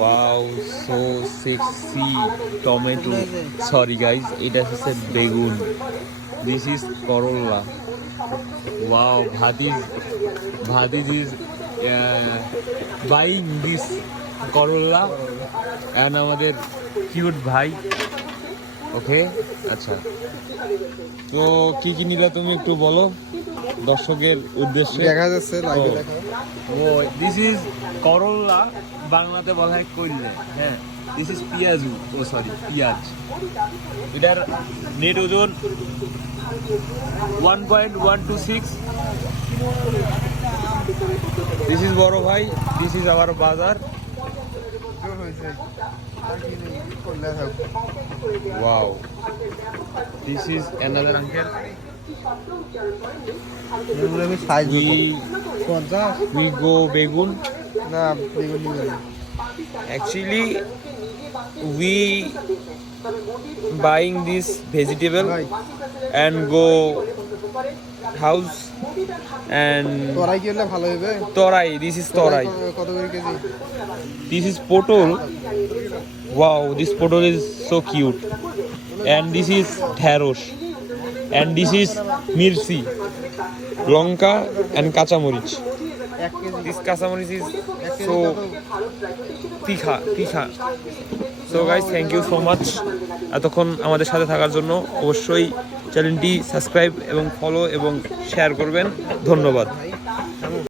Wow, so sexy tomato, sorry guys, এটা হচ্ছে বেগুন। দিস ইজ করলা। ওয়াও, ভাতিজ ইজ বাইং দিস করলা অ্যান্ড আমাদের কিউট ভাই। ওকে, আচ্ছা, তো কি কি নিলে তুমি একটু বলো দর্শকের উদ্দেশ্যে। দেখা যাচ্ছে লাইভে দেখা। ও দিস ইজ করলা, বাংলাতে বলা হয় কইলে। হ্যাঁ, this is peyaju, oh sorry peyaj. এটার নেট ওজন 1.126। দিস ইজ বড় ভাই, this is our bazaar. Wow, this is another uncle. We go বেগুন। না বেগুন নিবে না। Actually, we buying this vegetable and go house and তোরাই কি হলে ভালো হবে? torai. This is torai. কত করে KG? This is potol. Wow, this potol is so cute. And this is dharosh. And this is mirchi, লঙ্কা and কাঁচামরিচ. 1 কেজি। This কাঁচামরিচ is so তিখা। So guys, thank you so much এতক্ষণ আমাদের সাথে থাকার জন্য। অবশ্যই চ্যানেলটি সাবস্ক্রাইব এবং ফলো এবং শেয়ার করবেন। ধন্যবাদ।